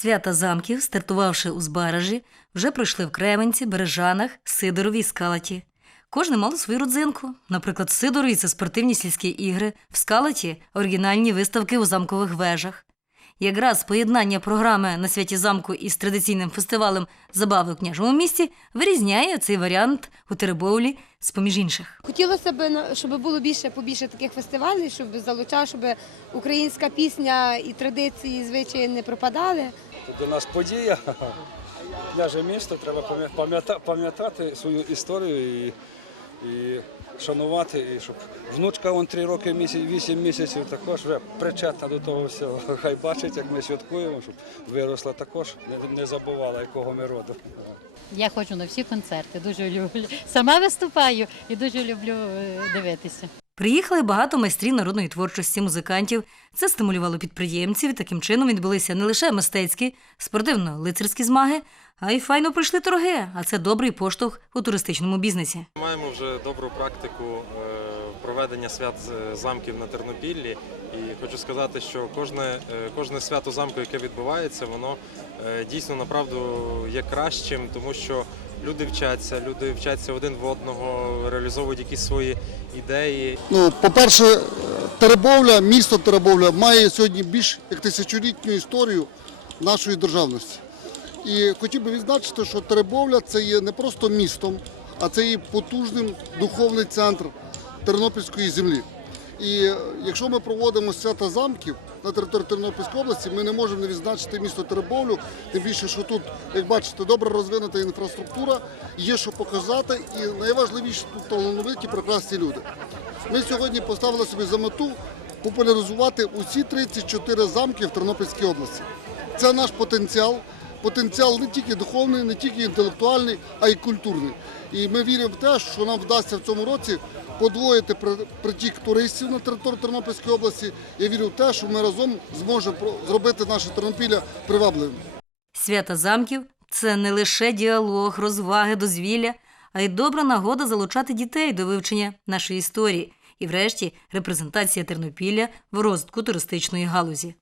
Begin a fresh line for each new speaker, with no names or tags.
Свята замків, стартувавши у Збаражі, вже пройшли в Кременці, Бережанах, Сидорові і Скалаті. Кожне мало свою родзинку. Наприклад, в Сидорові це спортивні сільські ігри, в Скалаті оригінальні виставки у замкових вежах. Якраз поєднання програми на святі замку із традиційним фестивалем забави у княжому місті вирізняє цей варіант у Теребовлі з поміж інших.
Хотілося б, щоб було більше побільше таких фестивалів, щоб залучав, щоб українська пісня і традиції, звичаї не пропадали.
Це для нас подія. Княже місто, треба пам'ятати свою історію і, і шанувати, і щоб внучка вон три роки, вісім місяців також вже причетна до того всього. Хай бачить, як ми святкуємо, щоб виросла також, не, не забувала, якого ми роду.
Я ходжу на всі концерти, дуже люблю. Сама виступаю і дуже люблю е, дивитися.
Приїхали багато майстрів народної творчості, музикантів. Це стимулювало підприємців. і Таким чином відбулися не лише мистецькі, спортивно-лицарські змаги, а й файно пройшли торги. А це добрий поштовх у туристичному бізнесі.
Маємо вже добру практику е, проведення свят замків на Тернопіллі. І хочу сказати, що кожне, е, кожне свято замку, яке відбувається, воно е, дійсно направду є кращим, тому що люди вчаться, люди вчаться один в одного, реалізовують якісь свої ідеї.
Ну, по-перше, Теребовля, місто Теребовля має сьогодні більш як тисячолітню історію нашої державності. І хотів би відзначити, що Теребовля це є не просто містом, а це є потужним духовний центр Тернопільської землі. І якщо ми проводимо свята замків на території Тернопільської області, ми не можемо не відзначити місто Теребовлю, тим більше, що тут, як бачите, добре розвинута інфраструктура, є що показати, і найважливіше тут талановиті прекрасні люди. Ми сьогодні поставили собі за мету популяризувати усі 34 замки в Тернопільській області. Це наш потенціал. Потенціал не тільки духовний, не тільки інтелектуальний, а й культурний. І ми віримо в те, що нам вдасться в цьому році подвоїти при- притік туристів на територію Тернопільської області. Я вірю в те, що ми разом зможемо зробити наше Тернопілля привабливим.
Свята замків це не лише діалог, розваги, дозвілля, а й добра нагода залучати дітей до вивчення нашої історії і, врешті, репрезентація Тернопілля в розвитку туристичної галузі.